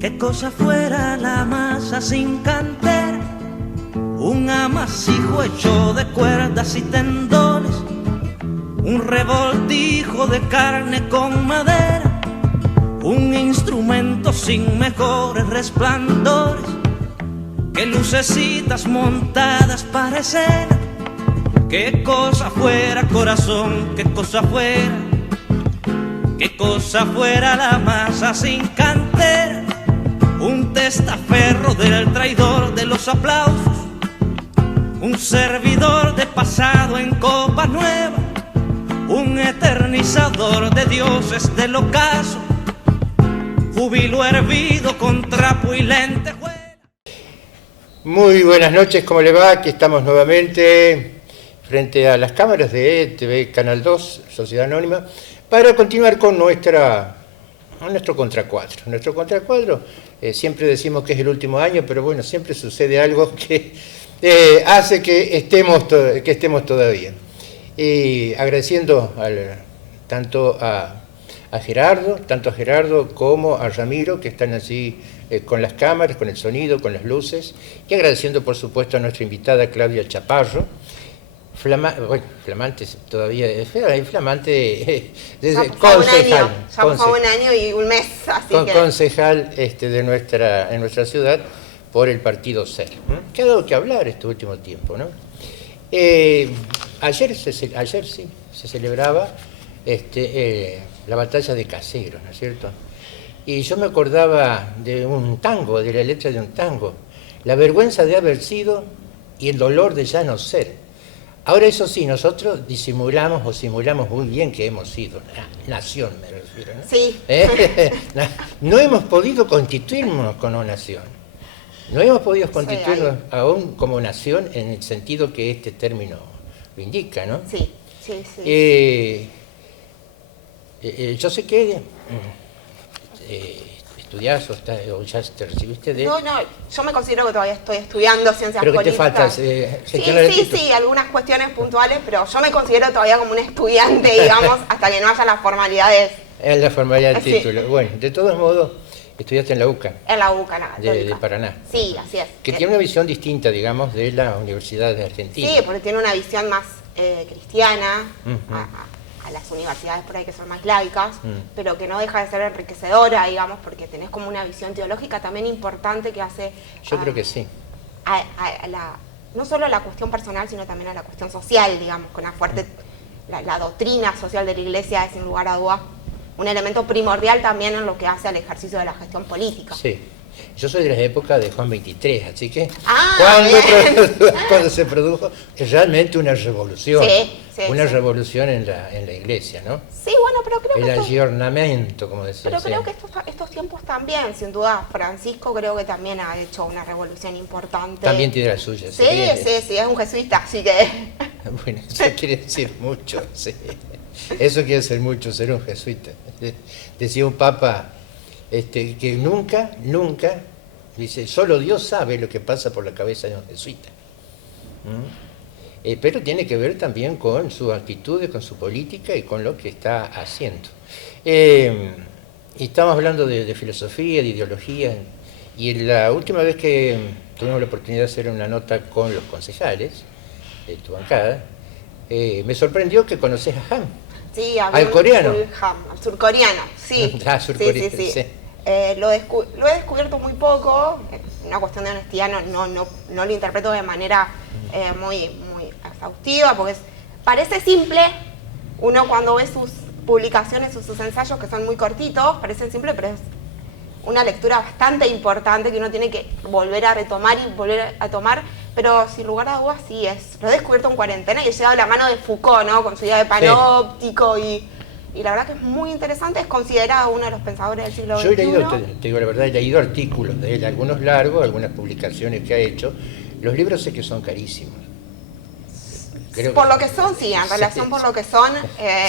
Qué cosa fuera la masa sin cantera, un amasijo hecho de cuerdas y tendones, un revoltijo de carne con madera, un instrumento sin mejores resplandores que lucecitas montadas para escena. Qué cosa fuera, corazón, qué cosa fuera la masa sin cantera, un testaferro del traidor de los aplausos, un servidor de pasado en copa nueva, un eternizador de dioses del ocaso, júbilo hervido con trapo y lentejuela. Muy buenas noches, ¿cómo le va? Aquí estamos nuevamente frente a las cámaras de TV Canal 2, Sociedad Anónima, para continuar con nuestro contracuadro. Nuestro contracuadro, siempre decimos que es el último año, pero bueno, siempre sucede algo que hace que estemos todavía. Y agradeciendo tanto a Gerardo como a Ramiro, que están allí con las cámaras, con el sonido, con las luces, y agradeciendo por supuesto a nuestra invitada Claudia Chaparro, flamante todavía, flamante desde concejal. Ya fue un año y un mes, así que... Concejal en nuestra ciudad por el partido SER. ¿Qué ha dado que hablar este último tiempo, no? Ayer sí se celebraba la batalla de Caseros, ¿no es cierto? Y yo me acordaba de un tango, de la letra de un tango, la vergüenza de haber sido y el dolor de ya no ser. Ahora, eso sí, nosotros simulamos muy bien que hemos sido nación, me refiero, ¿no? Sí. No hemos podido constituirnos como nación. No hemos podido constituirnos aún como nación en el sentido que este término lo indica, ¿no? Sí. Yo sé que estudiás o ya te recibiste de... No, yo me considero que todavía estoy estudiando ciencias políticas. ¿Pero qué te falta? Sí, algunas cuestiones puntuales, pero yo me considero todavía como un estudiante, digamos, hasta que no haya las formalidades. En la formalidad del Sí. título. Bueno, de todos modos, estudiaste en la UCA. En la UCA, de Paraná. Sí, así es. Que tiene una visión distinta, digamos, de la Universidad de Argentina. Sí, porque tiene una visión más cristiana, a las universidades por ahí que son más laicas, pero que no deja de ser enriquecedora, digamos, porque tenés como una visión teológica también importante que hace... Yo creo que sí. No solo a la cuestión personal, sino también a la cuestión social, digamos, con una fuerte... La doctrina social de la Iglesia es, sin lugar a dudas, un elemento primordial también en lo que hace al ejercicio de la gestión política. Sí. Yo soy de la época de Juan XXIII, así que cuando se produjo realmente una revolución, revolución en la Iglesia, ¿no? Sí, bueno, pero creo que... El ayornamiento, como decía. Pero creo que estos tiempos también, sin duda, Francisco creo que también ha hecho una revolución importante. También tiene la suya. Sí, es un jesuita, así que... Bueno, eso quiere decir mucho, sí. Eso quiere decir mucho, ser un jesuita. Decía un papa... que nunca, dice, solo Dios sabe lo que pasa por la cabeza de un jesuita. Pero tiene que ver también con sus actitudes, con su política y con lo que está haciendo. Y estamos hablando de filosofía, de ideología, y la última vez que tuvimos la oportunidad de hacer una nota con los concejales de tu bancada, me sorprendió que conoces a Han. Sí, al coreano. Al surcoreano, sí. Surcoreano, sí. Lo he descubierto muy poco, una cuestión de honestidad, no lo interpreto de manera muy exhaustiva, porque parece simple, uno cuando ve sus publicaciones o sus ensayos, que son muy cortitos, parecen simples, pero es una lectura bastante importante que uno tiene que volver a retomar y volver a tomar, pero sin lugar a dudas sí lo he descubierto en cuarentena y he llegado a la mano de Foucault, ¿no? Con su idea de panóptico y la verdad que es muy interesante, es considerado uno de los pensadores del siglo XXI. Yo he leído, te digo la verdad, he leído artículos de él, algunos largos, algunas publicaciones que ha hecho. Los libros sé que son carísimos. Por lo que son, sí, en relación por lo que son,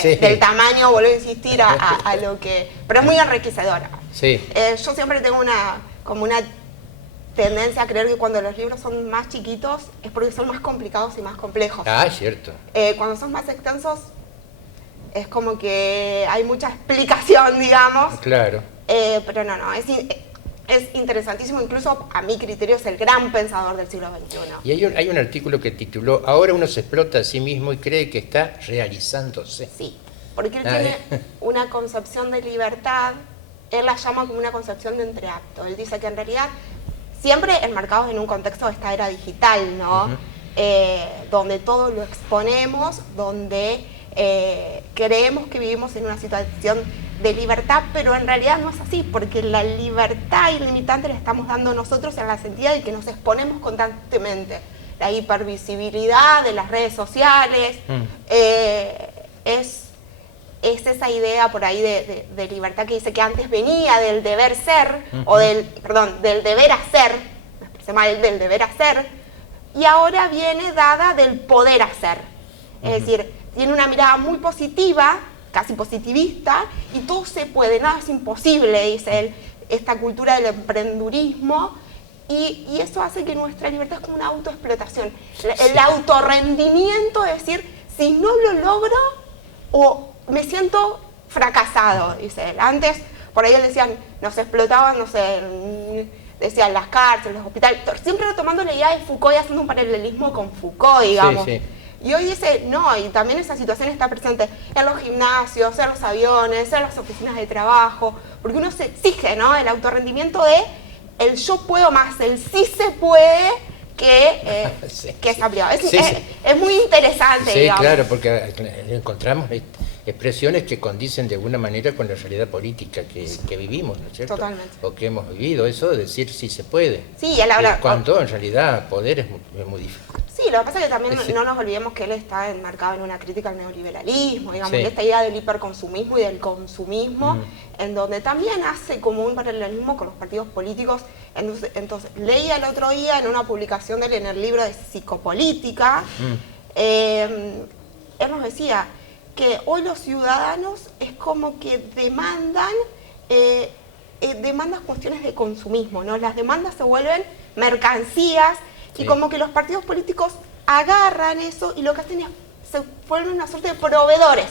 del tamaño, vuelvo a insistir, a lo que... Pero es muy enriquecedora. Sí. Yo siempre tengo una tendencia a creer que cuando los libros son más chiquitos es porque son más complicados y más complejos. Ah, es cierto. Cuando son más extensos es como que hay mucha explicación, digamos. Claro. Pero no, es interesantísimo, incluso a mi criterio es el gran pensador del siglo XXI. Y hay un artículo que tituló "Ahora uno se explota a sí mismo y cree que está realizándose". Sí, porque él tiene una concepción de libertad, él la llama como una concepción de entreacto. Él dice que en realidad siempre enmarcados en un contexto de esta era digital, ¿no? Donde todo lo exponemos, donde creemos que vivimos en una situación de libertad, pero en realidad no es así, porque la libertad ilimitante la estamos dando nosotros en la sentido de que nos exponemos constantemente. La hipervisibilidad de las redes sociales, es esa idea por ahí de libertad que dice que antes venía del deber ser, o del deber hacer, me expresé mal, del deber hacer, y ahora viene dada del poder hacer. Es decir, tiene una mirada muy positiva, casi positivista, y todo se puede, nada es imposible, dice él, esta cultura del emprendurismo, y eso hace que nuestra libertad es como una autoexplotación. El autorrendimiento, es decir, si no lo logro, o me siento fracasado, dice él. Antes, por ahí decían, nos explotaban, no sé, decían las cárceles, los hospitales, siempre retomando la idea de Foucault y haciendo un paralelismo con Foucault, digamos. Sí. Y hoy dice, no, y también esa situación está presente en los gimnasios, en los aviones, en las oficinas de trabajo, porque uno se exige, ¿no? El autorrendimiento de el yo puedo más, el sí se puede, que es ampliado. Es muy interesante, Sí, digamos. claro, porque encontramos expresiones que condicen de alguna manera con la realidad política que vivimos, ¿no es cierto? Totalmente. O que hemos vivido, eso de decir sí se puede. Sí, él habla... Cuando en realidad poder es muy difícil. Sí, lo que pasa es que también Sí. no nos olvidemos que él está enmarcado en una crítica al neoliberalismo, digamos, Sí. esta idea del hiperconsumismo y del consumismo, en donde también hace como un paralelismo con los partidos políticos. Entonces leía el otro día en una publicación de él en el libro de Psicopolítica, él nos decía que hoy los ciudadanos es como que demandan cuestiones de consumismo, ¿no? Las demandas se vuelven mercancías. Sí. Y como que los partidos políticos agarran eso y lo que hacen es se vuelven una suerte de proveedores.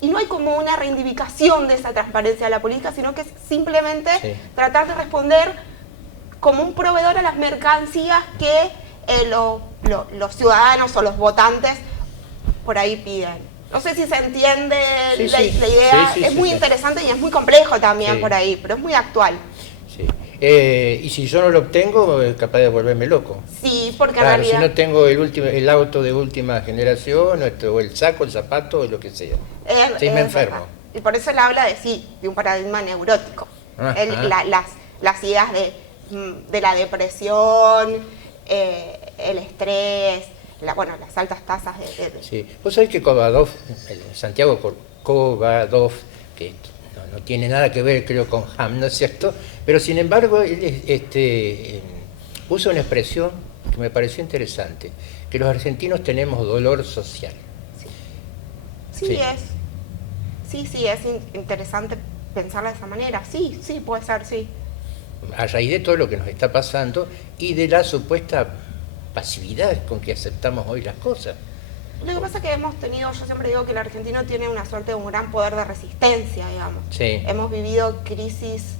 Y no hay como una reivindicación de esa transparencia de la política, sino que es simplemente tratar de responder como un proveedor a las mercancías que los ciudadanos o los votantes por ahí piden. No sé si se entiende la idea, es muy interesante y es muy complejo también por ahí, pero es muy actual. Sí. Y si yo no lo obtengo, es capaz de volverme loco. Sí, porque Claro, en realidad... si no tengo el auto de última generación, o el saco, el zapato, o lo que sea. Sí, me enfermo. Verdad. Y por eso él habla de un paradigma neurótico. Las ideas de la depresión, el estrés, las altas tasas de... Sí. Vos sabés que Santiago Kovadov, que no tiene nada que ver, creo, con Ham, ¿no es cierto? Pero sin embargo, él usa una expresión que me pareció interesante, que los argentinos tenemos dolor social. Sí, es interesante pensarla de esa manera. Sí, puede ser, sí. A raíz de todo lo que nos está pasando y de la supuesta pasividad con que aceptamos hoy las cosas. Lo que pasa es que yo siempre digo que el argentino tiene una suerte de un gran poder de resistencia, digamos. Sí. Hemos vivido crisis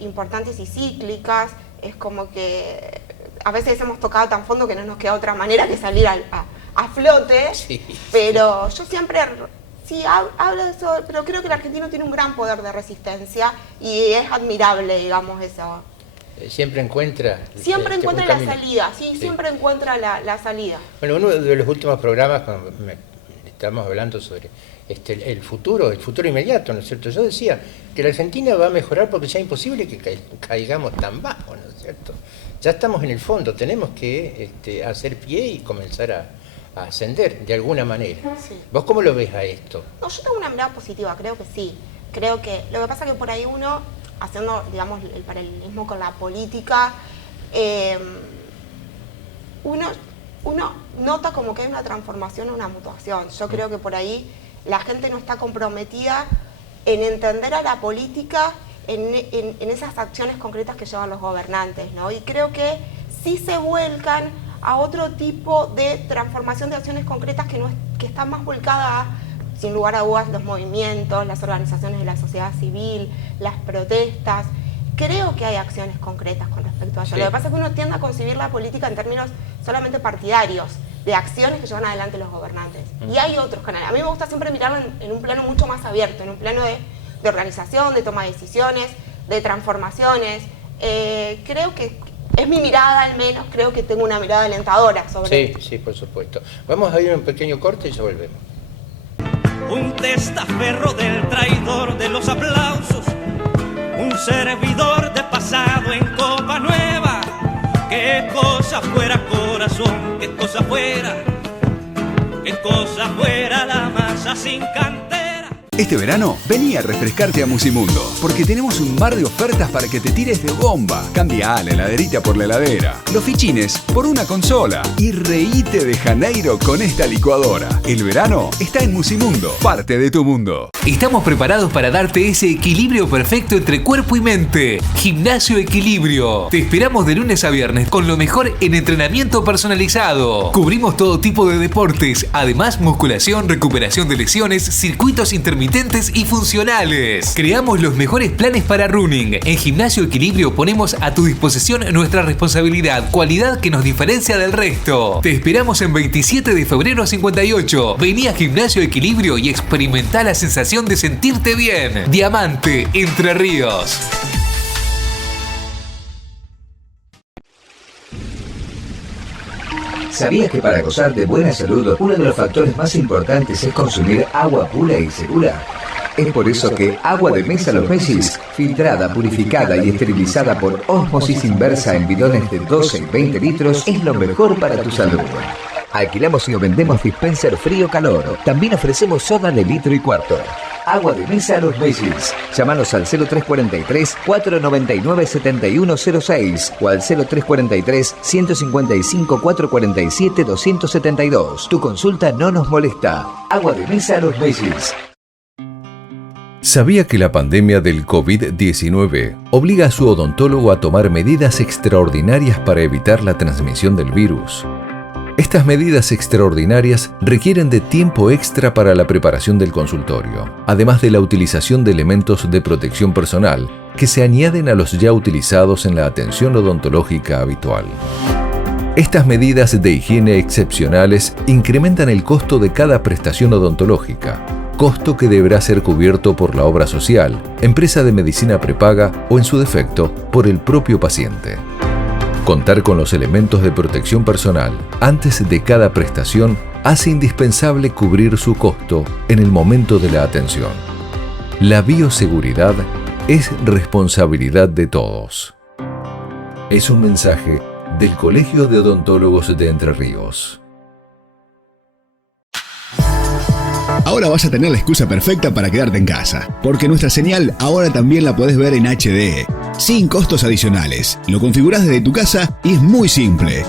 importantes y cíclicas, es como que a veces hemos tocado tan fondo que no nos queda otra manera que salir a flote, pero yo siempre... Sí, hablo de eso, pero creo que el argentino tiene un gran poder de resistencia y es admirable, digamos, eso. Siempre encuentra... Siempre encuentra la salida, siempre encuentra la salida. Bueno, uno de los últimos programas, cuando estábamos hablando sobre el futuro inmediato, ¿no es cierto? Yo decía que la Argentina va a mejorar porque ya es imposible que caigamos tan bajo, ¿no es cierto? Ya estamos en el fondo, tenemos que hacer pie y comenzar a ascender de alguna manera. Sí. ¿Vos cómo lo ves a esto? No, yo tengo una mirada positiva, creo que sí. Creo que lo que pasa es que por ahí uno, haciendo, digamos, el paralelismo con la política, uno nota como que hay una transformación, una mutación. Yo creo que por ahí la gente no está comprometida en entender a la política en esas acciones concretas que llevan los gobernantes, ¿no? Y creo que sí se vuelcan a otro tipo de transformación de acciones concretas que están más volcadas a, sin lugar a dudas, los movimientos, las organizaciones de la sociedad civil, las protestas. Creo que hay acciones concretas con respecto a ello. Sí. Lo que pasa es que uno tiende a concebir la política en términos solamente partidarios, de acciones que llevan adelante los gobernantes. Y hay otros canales. A mí me gusta siempre mirarlo en un plano mucho más abierto, en un plano de organización, de toma de decisiones, de transformaciones. Creo que es mi mirada, al menos, creo que tengo una mirada alentadora sobre esto. Sí, por supuesto. Vamos a ir a un pequeño corte y ya volvemos. Un testaferro del traidor de los aplausos, un servidor de pasado en copa nueva. Qué cosa fuera corazón, qué cosa fuera la masa sin cantera. Este verano, vení a refrescarte a Musimundo, porque tenemos un mar de ofertas para que te tires de bomba. Cambia la heladerita por la heladera, los fichines por una consola y reíte de Janeiro con esta licuadora. El verano está en Musimundo, parte de tu mundo. Estamos preparados para darte ese equilibrio perfecto entre cuerpo y mente. Gimnasio Equilibrio. Te esperamos de lunes a viernes con lo mejor en entrenamiento personalizado. Cubrimos todo tipo de deportes, además musculación, recuperación de lesiones, circuitos intermitentes y funcionales. Creamos los mejores planes para running. En Gimnasio Equilibrio ponemos a tu disposición nuestra responsabilidad, cualidad que nos diferencia del resto. Te esperamos en 27 de febrero 58. Vení a Gimnasio Equilibrio y experimenta la sensación de sentirte bien. Diamante, Entre Ríos. ¿Sabías que para gozar de buena salud, uno de los factores más importantes es consumir agua pura y segura? Es por eso que Agua de Mesa Los Messis, filtrada, purificada y esterilizada por ósmosis inversa en bidones de 12 y 20 litros, es lo mejor para tu salud. Alquilamos y vendemos dispenser frío-calor. También ofrecemos soda de litro y cuarto. Agua de Mesa Los Messis. Llámanos al 0343-499-7106 o al 0343-155-447-272. Tu consulta no nos molesta. Agua de Mesa Los Messis. ¿Sabía que la pandemia del COVID-19 obliga a su odontólogo a tomar medidas extraordinarias para evitar la transmisión del virus? Estas medidas extraordinarias requieren de tiempo extra para la preparación del consultorio, además de la utilización de elementos de protección personal que se añaden a los ya utilizados en la atención odontológica habitual. Estas medidas de higiene excepcionales incrementan el costo de cada prestación odontológica, costo que deberá ser cubierto por la obra social, empresa de medicina prepaga o, en su defecto, por el propio paciente. Contar con los elementos de protección personal antes de cada prestación hace indispensable cubrir su costo en el momento de la atención. La bioseguridad es responsabilidad de todos. Es un mensaje del Colegio de Odontólogos de Entre Ríos. Ahora vas a tener la excusa perfecta para quedarte en casa, porque nuestra señal ahora también la podés ver en HD, sin costos adicionales. Lo configurás desde tu casa y es muy simple.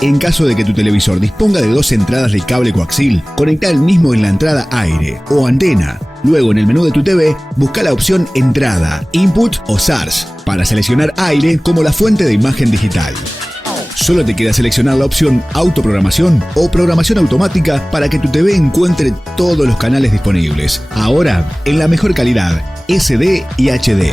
En caso de que tu televisor disponga de 2 entradas de cable coaxil, conectá el mismo en la entrada aire o antena. Luego, en el menú de tu TV, busca la opción Entrada, Input o SARS para seleccionar aire como la fuente de imagen digital. Solo te queda seleccionar la opción Autoprogramación o Programación Automática para que tu TV encuentre todos los canales disponibles. Ahora, en la mejor calidad, SD y HD.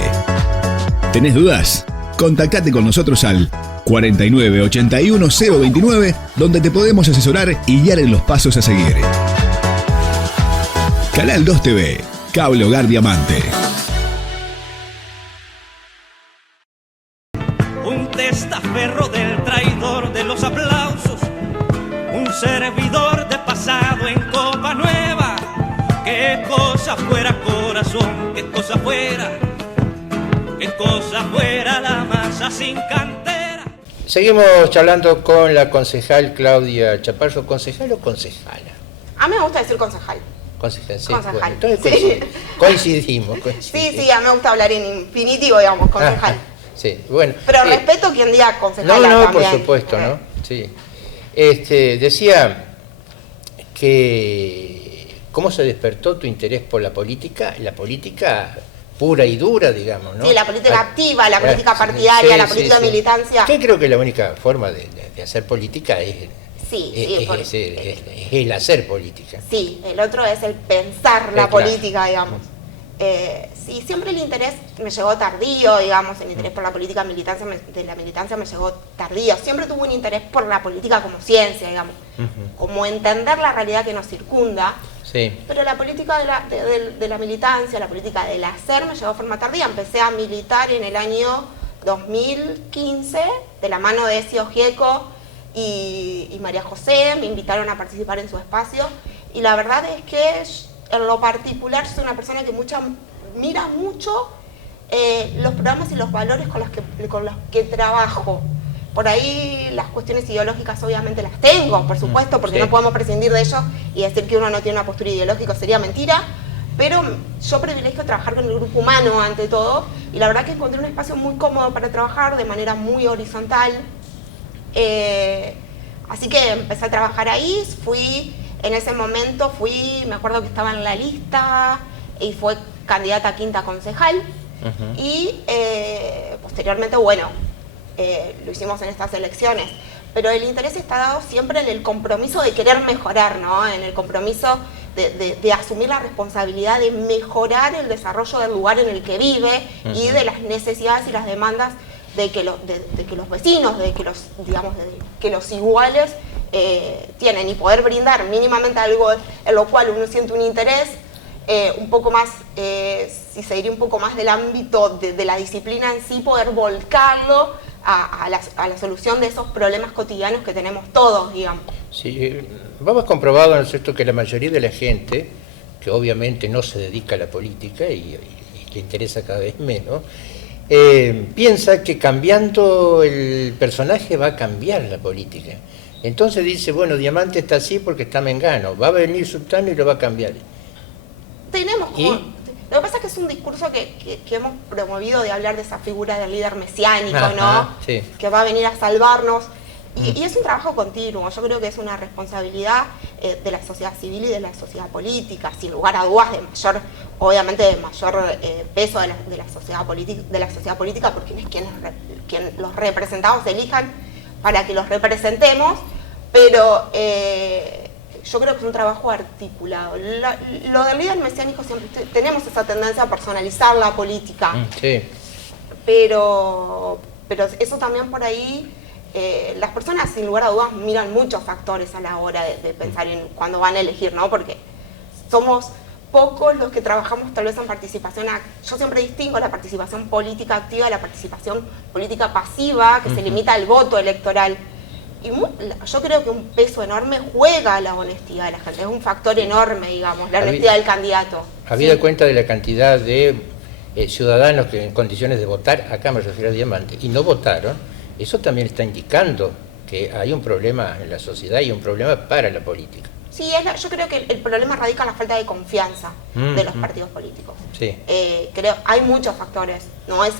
¿Tenés dudas? Contactate con nosotros al 49 81 029, donde te podemos asesorar y guiar en los pasos a seguir. Canal 2 TV, Cable Hogar Diamante. Un testaferro del traidor de los aplausos, un servidor de pasado en copa nueva. Qué cosa fuera corazón, qué cosa fuera la masa sin cantera. Seguimos charlando con la concejal Claudia Chaparro. ¿Concejal o concejala? A mí me gusta decir concejal. Concejal, sí. Concejal. Bueno, entonces Sí. coincidimos. Sí, a mí me gusta hablar en infinitivo, digamos, concejal. Sí, bueno. Pero respeto quien diga concejala No, también. por supuesto, ¿no? Sí. Decía que cómo se despertó tu interés por la política. La política pura y dura, digamos, ¿no? Sí, la política activa, la política partidaria, sí, la política de militancia. Yo creo que la única forma de hacer política es el hacer política. Sí, el otro es el pensar la política, digamos. Sí, siempre el interés me llegó tardío, digamos, el interés por la política de la militancia me llegó tardío. Siempre tuve un interés por la política como ciencia, digamos, como entender la realidad que nos circunda. Sí. Pero la política de la militancia, la política del hacer me llegó de forma tardía. Empecé a militar en el año 2015, de la mano de Ezio Gieco y María José, me invitaron a participar en su espacio. Y la verdad es que en lo particular soy una persona que mira mucho los programas y los valores con los que trabajo. Por ahí las cuestiones ideológicas obviamente las tengo, por supuesto, porque no podemos prescindir de ello y decir que uno no tiene una postura ideológica sería mentira, pero yo privilegio trabajar con el grupo humano ante todo, y la verdad que encontré un espacio muy cómodo para trabajar de manera muy horizontal. Así que empecé a trabajar ahí, en ese momento me acuerdo que estaba en la lista y fue candidata a quinta concejal, y posteriormente, lo hicimos en estas elecciones, pero el interés está dado siempre en el compromiso de querer mejorar, ¿no? En el compromiso de asumir la responsabilidad de mejorar el desarrollo del lugar en el que vive y de las necesidades y las demandas de que los vecinos, de que los iguales tienen, y poder brindar mínimamente algo en lo cual uno siente un interés un poco más, si se diría un poco más del ámbito de la disciplina en sí, poder volcarlo a la solución de esos problemas cotidianos que tenemos todos, digamos. Sí, vamos comprobado, ¿no es cierto?, que la mayoría de la gente, que obviamente no se dedica a la política y le interesa cada vez menos, piensa que cambiando el personaje va a cambiar la política. Entonces dice, bueno, Diamante está así porque está Mengano, va a venir Sultano y lo va a cambiar. Lo que pasa es que es un discurso que hemos promovido, de hablar de esa figura del líder mesiánico, ¿no? Sí. Que va a venir a salvarnos. Y es un trabajo continuo. Yo creo que es una responsabilidad de la sociedad civil y de la sociedad política, sin lugar a dudas, de mayor peso de la sociedad política, porque es quienes los representados elijan para que los representemos, pero yo creo que es un trabajo articulado. Lo del líder mesiánico, siempre tenemos esa tendencia a personalizar la política, pero eso también por ahí, las personas sin lugar a dudas miran muchos factores a la hora de pensar en cuando van a elegir, ¿no? Porque somos pocos los que trabajamos tal vez en participación. Yo siempre distingo la participación política activa de la participación política pasiva, que se limita al voto electoral. Y yo creo que un peso enorme juega la honestidad de la gente, es un factor enorme, digamos, la honestidad del candidato. Habida cuenta de la cantidad de ciudadanos que en condiciones de votar, acá me refiero a Diamante, y no votaron, eso también está indicando que hay un problema en la sociedad y un problema para la política. Sí, yo creo que el problema radica en la falta de confianza de los partidos políticos. Sí. Hay muchos factores, no es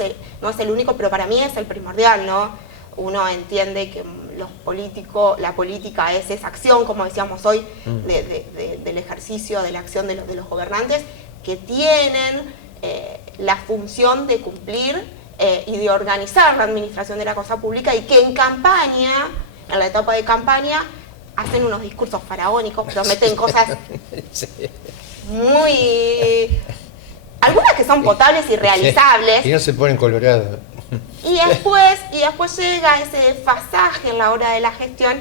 el único, pero para mí es el primordial, ¿no? Uno entiende que la política es esa acción, como decíamos hoy, del ejercicio, de la acción de los gobernantes, que tienen la función de cumplir y de organizar la administración de la cosa pública, y que en la etapa de campaña, hacen unos discursos faraónicos, prometen cosas algunas que son potables y realizables. Y no se ponen colorados. Y después llega ese desfasaje en la hora de la gestión,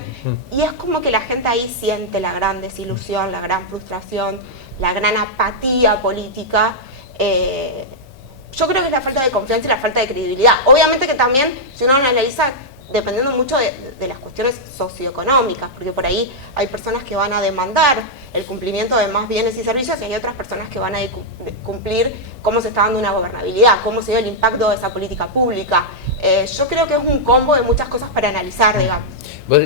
y es como que la gente ahí siente la gran desilusión, la gran frustración, la gran apatía política. Yo creo que es la falta de confianza y la falta de credibilidad. Obviamente que también, si uno lo analiza, dependiendo mucho de las cuestiones socioeconómicas, porque por ahí hay personas que van a demandar el cumplimiento de más bienes y servicios, y hay otras personas que van a cumplir cómo se está dando una gobernabilidad, cómo se dio el impacto de esa política pública. Yo creo que es un combo de muchas cosas para analizar, digamos.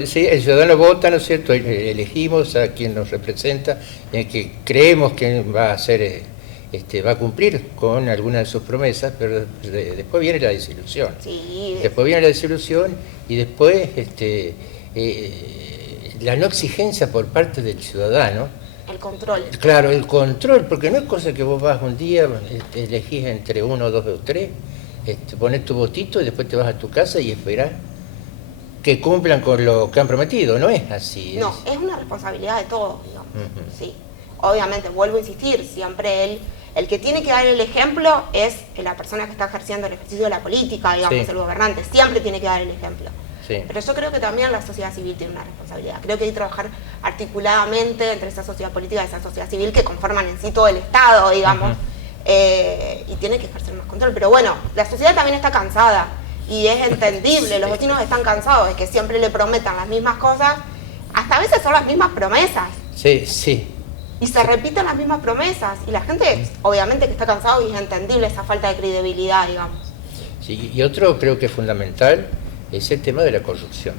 Sí, el ciudadano vota, ¿no es cierto? Elegimos a quien nos representa, en que creemos que va a ser... va a cumplir con alguna de sus promesas, pero después viene la desilusión. Sí. Después viene la desilusión y después la no exigencia por parte del ciudadano el control. Claro, el control, porque no es cosa que vos vas un día, elegís entre 1, 2 o 3, pones tu votito y después te vas a tu casa y esperás que cumplan con lo que han prometido, no es así. No, es una responsabilidad de todos, digamos. Sí. Obviamente, vuelvo a insistir, siempre el que tiene que dar el ejemplo es la persona que está ejerciendo el ejercicio de la política, digamos, el gobernante, siempre tiene que dar el ejemplo. Sí. Pero yo creo que también la sociedad civil tiene una responsabilidad. Creo que hay que trabajar articuladamente entre esa sociedad política y esa sociedad civil que conforman en sí todo el Estado, digamos, y tiene que ejercer más control. Pero bueno, la sociedad también está cansada y es entendible, los vecinos están cansados de que siempre le prometan las mismas cosas, hasta a veces son las mismas promesas. Sí, sí. Y se repiten las mismas promesas, y la gente obviamente que está cansado y es entendible esa falta de credibilidad, digamos. Sí, y otro creo que es fundamental es el tema de la corrupción.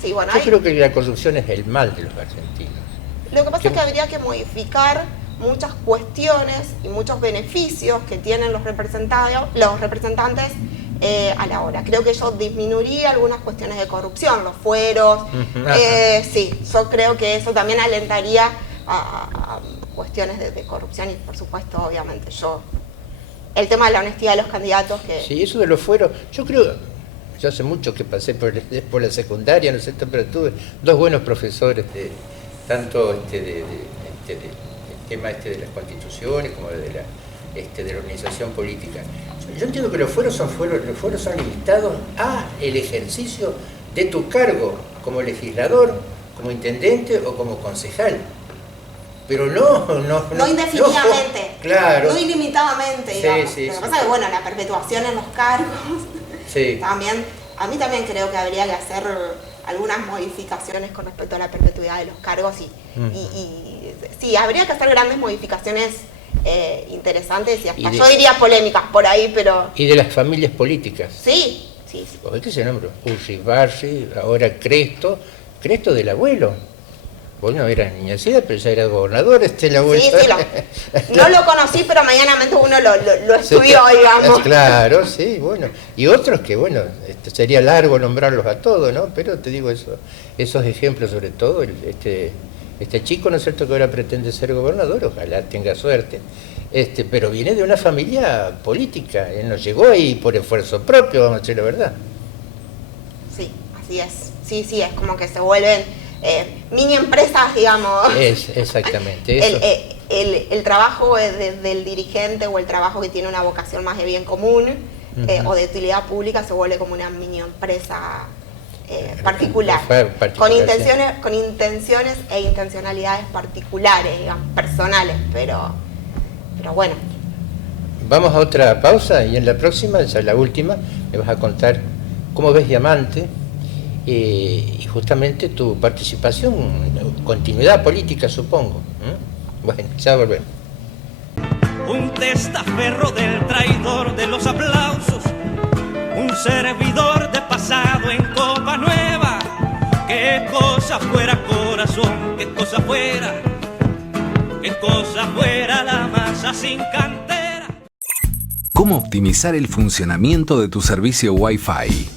Sí, bueno, yo creo que la corrupción es el mal de los argentinos. Lo que pasa es que habría que modificar muchas cuestiones y muchos beneficios que tienen los representantes a la hora. Creo que eso disminuiría algunas cuestiones de corrupción, los fueros. Sí, yo creo que eso también alentaría a cuestiones de corrupción y, por supuesto, obviamente, el tema de la honestidad de los candidatos. Sí, eso de los fueros, yo creo, yo hace mucho que pasé por la secundaria, no sé, pero tuve 2 buenos profesores, tanto del tema de las constituciones como de la organización política. Yo entiendo que los fueros son limitados a el ejercicio de tu cargo como legislador, como intendente o como concejal. Pero no indefinidamente, claro. No ilimitadamente, digamos. Sí, Lo que pasa es que, bueno, la perpetuación en los cargos, también, a mí también creo que habría que hacer algunas modificaciones con respecto a la perpetuidad de los cargos y sí, habría que hacer grandes modificaciones interesantes y hasta yo diría polémicas por ahí, pero... Y de las familias políticas. Sí. ¿Por qué se nombra? Urribarri, ahora Cresto del abuelo. Bueno, era niñacida, pero ya era gobernador el abuelo. Sí, no lo conocí, pero medianamente uno lo estudió, digamos. Claro, sí, bueno. Y otros que, bueno, sería largo nombrarlos a todos, ¿no? Pero te digo esos ejemplos, sobre todo, este chico, ¿no es cierto?, que ahora pretende ser gobernador, ojalá tenga suerte, pero viene de una familia política, él no llegó ahí por esfuerzo propio, vamos a decir la verdad. Sí, así es. Sí, es como que se vuelven... mini empresas, digamos. Exactamente. El trabajo del dirigente o el trabajo que tiene una vocación más de bien común o de utilidad pública se vuelve como una mini empresa particular, con intenciones e intencionalidades particulares, digamos, personales, pero bueno. Vamos a otra pausa y en la próxima, ya la última, me vas a contar cómo ves Diamante y justamente tu participación, continuidad política, supongo. Bueno, ya volvemos. Un testaferro del traidor de los aplausos, un servidor de pasado en copa nueva. Qué cosa fuera corazón, qué cosa fuera la masa sin cantera. ¿Cómo optimizar el funcionamiento de tu servicio Wi-Fi?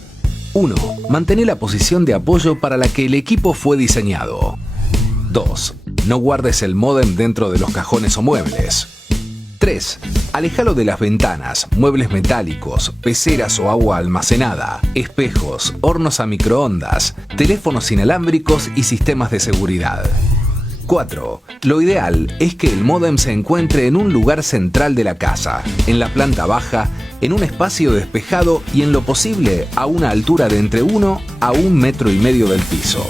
1. Mantén la posición de apoyo para la que el equipo fue diseñado. 2. No guardes el módem dentro de los cajones o muebles. 3. Aléjalo de las ventanas, muebles metálicos, peceras o agua almacenada, espejos, hornos a microondas, teléfonos inalámbricos y sistemas de seguridad. 4. Lo ideal es que el módem se encuentre en un lugar central de la casa, en la planta baja, en un espacio despejado y en lo posible a una altura de entre 1 a 1,5 metros del piso.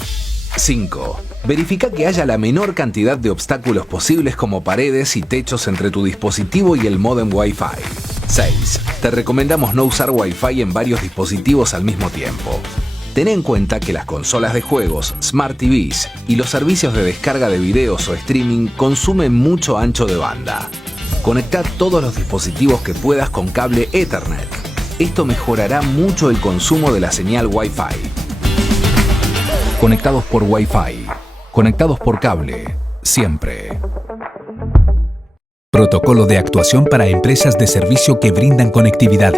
5. Verifica que haya la menor cantidad de obstáculos posibles como paredes y techos entre tu dispositivo y el módem Wi-Fi. 6. Te recomendamos no usar Wi-Fi en varios dispositivos al mismo tiempo. Ten en cuenta que las consolas de juegos, Smart TVs y los servicios de descarga de videos o streaming consumen mucho ancho de banda. Conecta todos los dispositivos que puedas con cable Ethernet. Esto mejorará mucho el consumo de la señal Wi-Fi. Conectados por Wi-Fi. Conectados por cable. Siempre. Protocolo de actuación para empresas de servicio que brindan conectividad.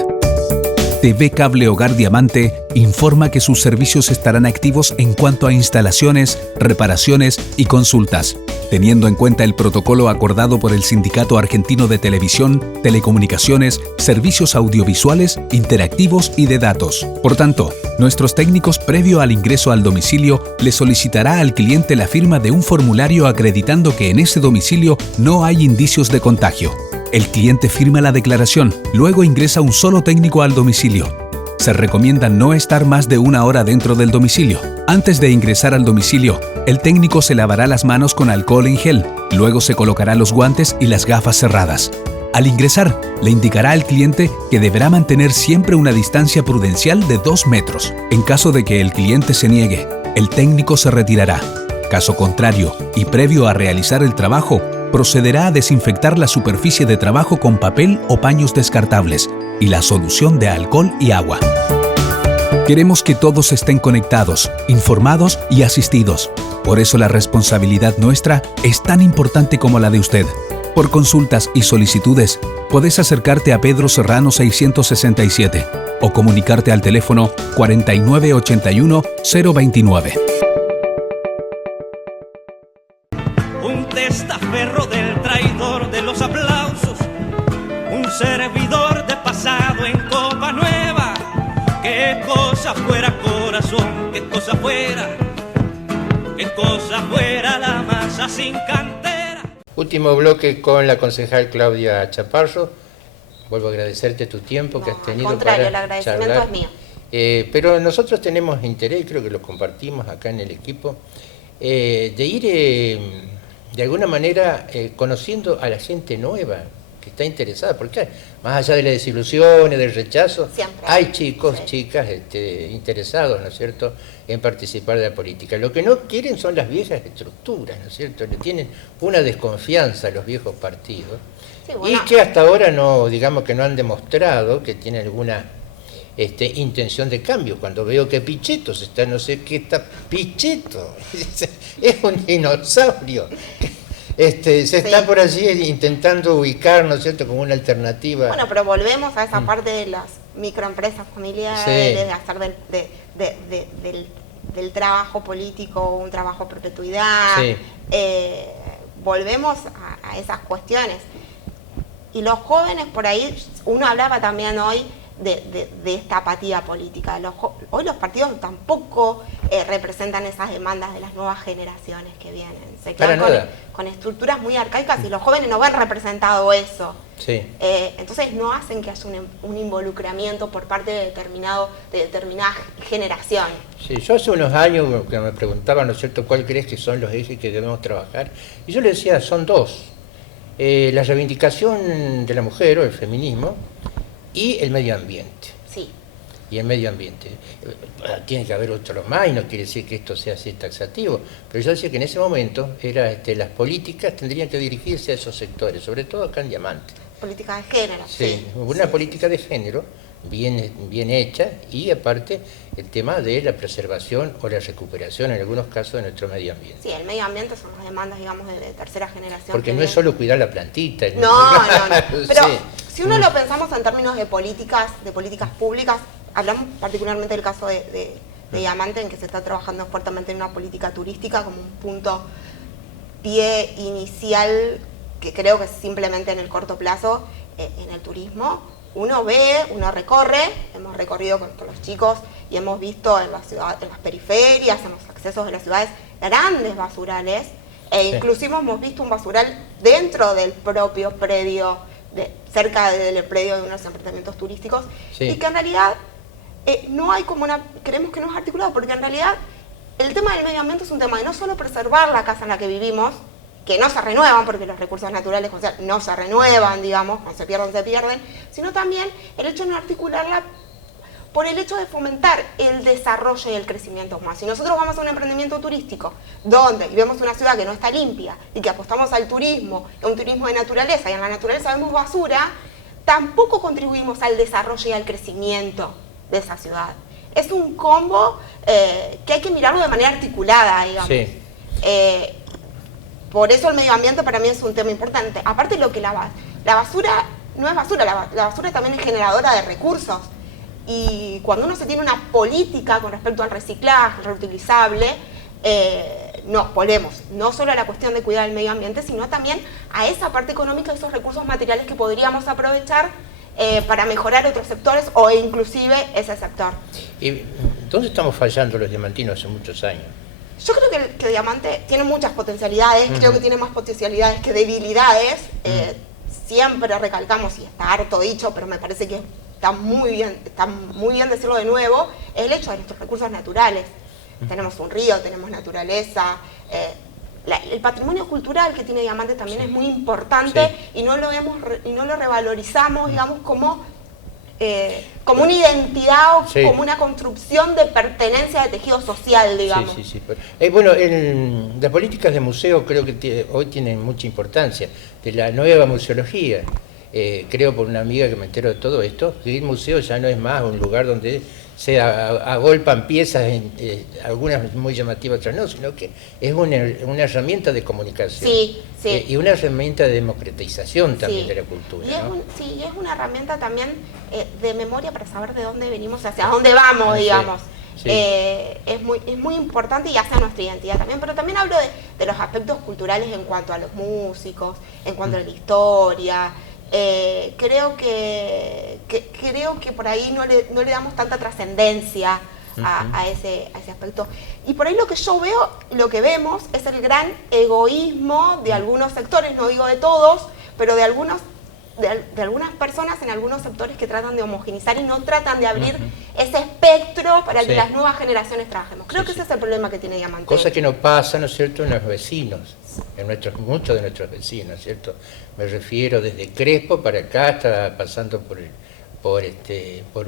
TV Cable Hogar Diamante informa que sus servicios estarán activos en cuanto a instalaciones, reparaciones y consultas, teniendo en cuenta el protocolo acordado por el Sindicato Argentino de Televisión, Telecomunicaciones, Servicios Audiovisuales, Interactivos y de Datos. Por tanto, nuestros técnicos, previo al ingreso al domicilio, le solicitará al cliente la firma de un formulario acreditando que en ese domicilio no hay indicios de contagio. El cliente firma la declaración, luego ingresa un solo técnico al domicilio. Se recomienda no estar más de 1 hora dentro del domicilio. Antes de ingresar al domicilio, el técnico se lavará las manos con alcohol en gel, luego se colocará los guantes y las gafas cerradas. Al ingresar, le indicará al cliente que deberá mantener siempre una distancia prudencial de 2 metros. En caso de que el cliente se niegue, el técnico se retirará. Caso contrario, y previo a realizar el trabajo, procederá a desinfectar la superficie de trabajo con papel o paños descartables y la solución de alcohol y agua. Queremos que todos estén conectados, informados y asistidos. Por eso la responsabilidad nuestra es tan importante como la de usted. Por consultas y solicitudes, podés acercarte a Pedro Serrano 667 o comunicarte al teléfono 4981 029. Un testaferro del traidor de los aplausos, un servidor de pasado en copa nueva. Qué cosa fuera corazón, qué cosa fuera la masa sin cantera. Último bloque con la concejal Claudia Chaparro. Vuelvo a agradecerte tu tiempo que has tenido. Al contrario, para el agradecimiento charlar. es mío. Pero nosotros tenemos interés, y creo que lo compartimos acá en el equipo, de ir de alguna manera conociendo a la gente nueva que está interesada, porque más allá de las desilusiones, del rechazo, siempre hay chicos, chicas interesados, ¿no es cierto?, en participar de la política. Lo que no quieren son las viejas estructuras, ¿no es cierto?, le tienen una desconfianza a los viejos partidos, sí, bueno, y que hasta ahora no, digamos que no han demostrado que tienen alguna intención de cambio. Cuando veo que Pichetto está, no sé qué está, Pichetto es un dinosaurio. Se está por allí intentando ubicar, ¿no es cierto?, como una alternativa. Bueno, pero volvemos a esa parte de las microempresas familiares, de hacer del trabajo político un trabajo a perpetuidad. Sí. Volvemos a esas cuestiones. Y los jóvenes por ahí, uno hablaba también hoy de esta apatía política. Hoy los partidos tampoco representan esas demandas de las nuevas generaciones que vienen. Se quedan con estructuras muy arcaicas y los jóvenes no ven representado eso. Sí. Entonces no hacen que haya un involucramiento por parte de determinada generación. Sí, yo hace unos años que me preguntaban, ¿no es cierto?, ¿cuál crees que son los ejes que debemos trabajar? Y yo le decía, son 2. La reivindicación de la mujer o el feminismo y el medio ambiente. Sí. Y el medio ambiente. Tiene que haber otro más y no quiere decir que esto sea así taxativo, pero yo decía que en ese momento las políticas tendrían que dirigirse a esos sectores, sobre todo acá en Diamante. Política de género. Sí, una política de género bien hecha y aparte el tema de la preservación o la recuperación en algunos casos de nuestro medio ambiente. Sí, el medio ambiente son las demandas, digamos, de tercera generación. Porque no es solo cuidar la plantita. No. Pero sí. Si uno lo pensamos en términos de políticas públicas, hablamos particularmente del caso de Diamante, en que se está trabajando fuertemente en una política turística como un punto pie inicial que creo que simplemente en el corto plazo en el turismo. Uno recorre, hemos recorrido con los chicos y hemos visto en las periferias, en los accesos de las ciudades, grandes basurales, inclusive hemos visto un basural dentro del propio predio, cerca del predio de unos apartamentos turísticos, y que en realidad no hay creemos que no es articulado, porque en realidad el tema del medio ambiente es un tema de no solo preservar la casa en la que vivimos, que no se renuevan, porque los recursos naturales no se renuevan, digamos, cuando se pierden, sino también el hecho de no articularla por el hecho de fomentar el desarrollo y el crecimiento más. Si nosotros vamos a un emprendimiento turístico y vemos una ciudad que no está limpia y que apostamos al turismo, a un turismo de naturaleza, y en la naturaleza vemos basura, tampoco contribuimos al desarrollo y al crecimiento de esa ciudad. Es un combo que hay que mirarlo de manera articulada, digamos. Sí. Por eso el medio ambiente para mí es un tema importante. Aparte, la basura no es basura, la basura también es generadora de recursos. Y cuando uno se tiene una política con respecto al reciclaje, reutilizable, nos volvemos no solo a la cuestión de cuidar el medio ambiente, sino también a esa parte económica, esos recursos materiales que podríamos aprovechar para mejorar otros sectores o inclusive ese sector. ¿Y dónde estamos fallando los diamantinos hace muchos años? Yo creo que Diamante tiene muchas potencialidades, creo que tiene más potencialidades que debilidades. Siempre recalcamos, y está harto dicho, pero me parece que está muy bien decirlo de nuevo, es el hecho de nuestros recursos naturales. Tenemos un río, tenemos naturaleza, el patrimonio cultural que tiene Diamante también es muy importante y no lo revalorizamos, digamos, como una identidad o como una construcción de pertenencia de tejido social, digamos. Bueno, las políticas de museo creo que hoy tienen mucha importancia, de la nueva museología. Creo por una amiga que me entero de todo esto, que el museo ya no es más un lugar donde se agolpan piezas, algunas muy llamativas, otras no, sino que es una herramienta de comunicación. Y una herramienta de democratización también de la cultura. Y es una herramienta también de memoria para saber de dónde venimos, hacia dónde vamos, digamos. Es muy importante y hace nuestra identidad también, pero también hablo de los aspectos culturales en cuanto a los músicos, en cuanto a la historia. Creo que por ahí no le damos tanta trascendencia a ese aspecto. Y por ahí lo que yo veo, lo que vemos es el gran egoísmo de algunos sectores, no digo de todos, pero de algunas personas en algunos sectores que tratan de homogeneizar y no tratan de abrir ese espectro para que las nuevas generaciones trabajemos. Creo que ese es el problema que tiene Diamante. Cosa que no pasa, ¿no es cierto?, en los vecinos, muchos de nuestros vecinos, ¿cierto? Me refiero desde Crespo para acá, hasta pasando por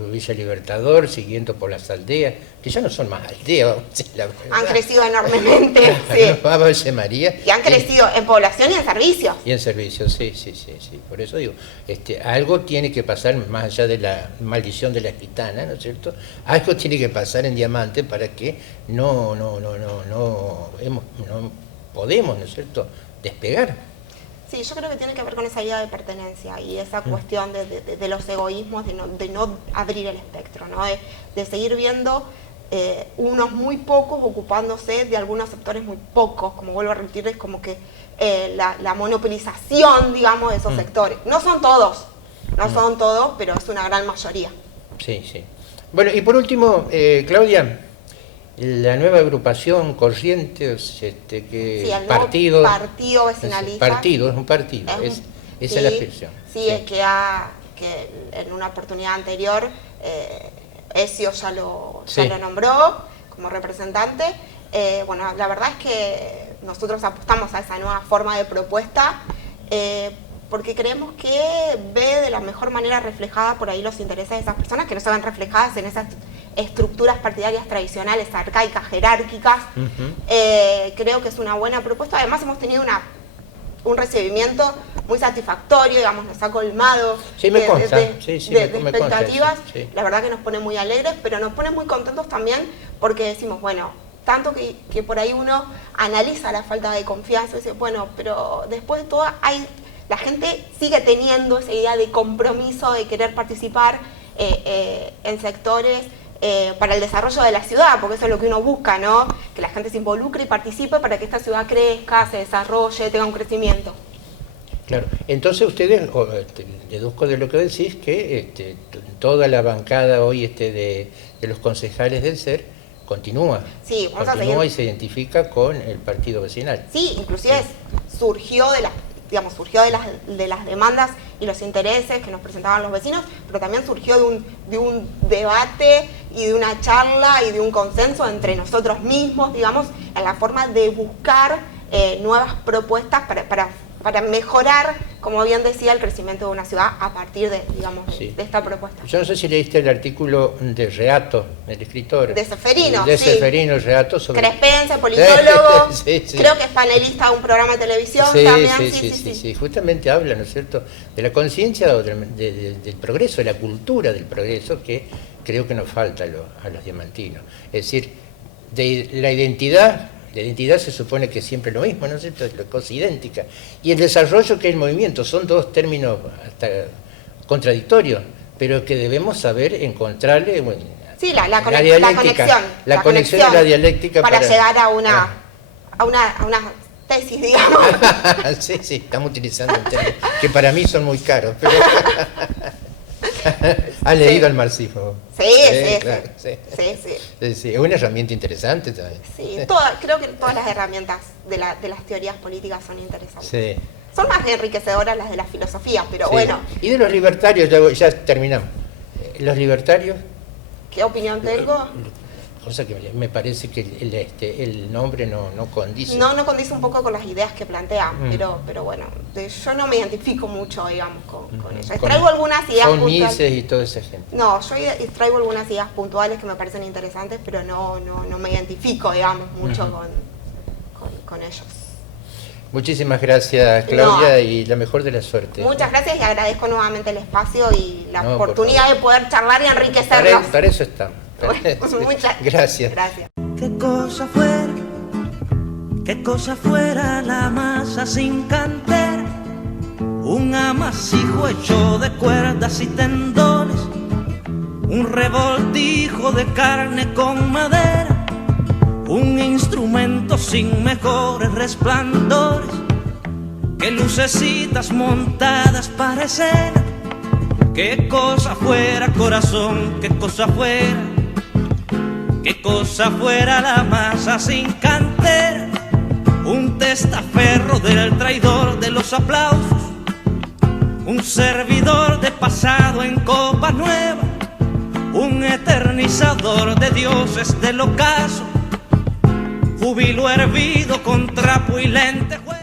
Villa Libertador, siguiendo por las aldeas, que ya no son más aldeas, vamos a decir la verdad. Han crecido enormemente. Ave María. Y han crecido en población y en servicios. Y en servicios, sí. Por eso digo, algo tiene que pasar, más allá de la maldición de la gitana, ¿no es cierto? Algo tiene que pasar en Diamante para que no podemos, ¿no es cierto?, despegar. Sí, yo creo que tiene que ver con esa idea de pertenencia y esa cuestión de los egoísmos, de no abrir el espectro, ¿no? De seguir viendo unos muy pocos ocupándose de algunos sectores muy pocos, como vuelvo a repetir, es como que la monopolización, digamos, de esos sectores. No son todos, pero es una gran mayoría. Sí. Bueno, y por último, Claudia, la nueva agrupación Corrientes, partido vecinalista. Es un partido, esa es la expresión. Es que en una oportunidad anterior Ezio ya lo nombró como representante. Bueno, la verdad es que nosotros apostamos a esa nueva forma de propuesta porque creemos que ve de la mejor manera reflejada por ahí los intereses de esas personas que no se ven reflejadas en esas estructuras partidarias tradicionales, arcaicas, jerárquicas. Creo que es una buena propuesta. Además hemos tenido un recibimiento muy satisfactorio, digamos, nos ha colmado de expectativas. La verdad que nos pone muy alegres, pero nos pone muy contentos también porque decimos, bueno, tanto que por ahí uno analiza la falta de confianza y dice, bueno, pero después de todo la gente sigue teniendo esa idea de compromiso, de querer participar en sectores para el desarrollo de la ciudad, porque eso es lo que uno busca, ¿no? Que la gente se involucre y participe para que esta ciudad crezca, se desarrolle, tenga un crecimiento. Claro, entonces ustedes, deduzco de lo que decís, que toda la bancada hoy de los concejales del SER continúa. Sí, vamos a seguir. Y se identifica con el partido vecinal. Sí, inclusive surgió de las demandas y los intereses que nos presentaban los vecinos, pero también surgió de un debate y de una charla y de un consenso entre nosotros mismos, digamos, en la forma de buscar nuevas propuestas para mejorar, como bien decía, el crecimiento de una ciudad a partir de esta propuesta. Yo no sé si leíste el artículo de Reato, del escritor. De Seferino, Seferino, Reato sobre... Crespense, politólogo, creo que es panelista de un programa de televisión también. Sí, justamente habla, ¿no es cierto?, de la conciencia del progreso, de la cultura del progreso, que creo que nos falta a los diamantinos. Es decir, de la identidad... La identidad se supone que es siempre lo mismo, ¿no es cierto? Es la cosa idéntica. Y el desarrollo, que es el movimiento, son dos términos hasta contradictorios. pero que debemos saber encontrarle, bueno, sí, la conexión de la dialéctica para llegar a una tesis, digamos. Sí, estamos utilizando un término que para mí son muy caros, pero ¿has leído el marxismo? Sí. Sí, es una herramienta interesante también. Sí, creo que todas las herramientas de las teorías políticas son interesantes. Sí. Son más enriquecedoras las de la filosofía, pero Sí. bueno. Y de los libertarios, ya terminamos. Los libertarios, ¿Qué opinión tengo? cosa que me parece que el nombre no condice. No condice un poco con las ideas que plantea, pero bueno, yo no me identifico mucho, digamos, con ellos. Traigo algunas ideas Son puntuales. Mises y toda esa gente. No, yo traigo algunas ideas puntuales que me parecen interesantes, pero no me identifico, digamos, mucho con ellos. Muchísimas gracias, Claudia, y la mejor de la suerte. Muchas gracias y agradezco nuevamente el espacio y la No, oportunidad de poder charlar y enriquecernos. Para eso estamos. Muchas gracias. Qué cosa fuera la masa sin cantera, un amasijo hecho de cuerdas y tendones, un revoltijo de carne con madera, un instrumento sin mejores resplandores que lucecitas montadas para escena. Qué cosa fuera, corazón, qué cosa fuera, qué cosa fuera la masa sin cantera, un testaferro del traidor de los aplausos, un servidor de pasado en copa nueva, un eternizador de dioses del ocaso, júbilo hervido con trapo y lentejuela.